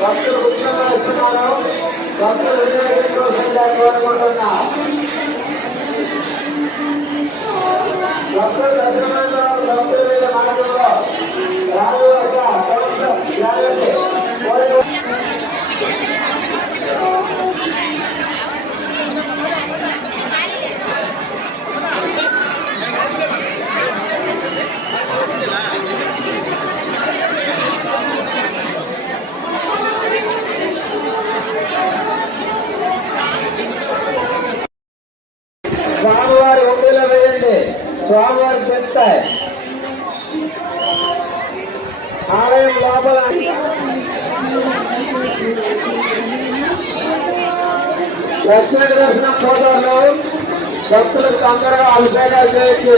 భక్తులు ఉచితంగా ఇస్తున్నారు. భక్తులు వినియోగించుకోవాల్సిందిగా కోరుకుంటున్నా. భక్తులు దర్శనంలో భక్తుల మీద మార్గంలో రాజు యొక్క ప్రభుత్వం జాగ్రత్త స్వామివారి ఒంటిలో వేయండి. స్వామివారికి చెప్తాయి. ఆలయం లోపల లక్ష్మీ దర్శనం ఫోటోలు భక్తులకు తొందరగా అభిషేకాలు చేయొచ్చు.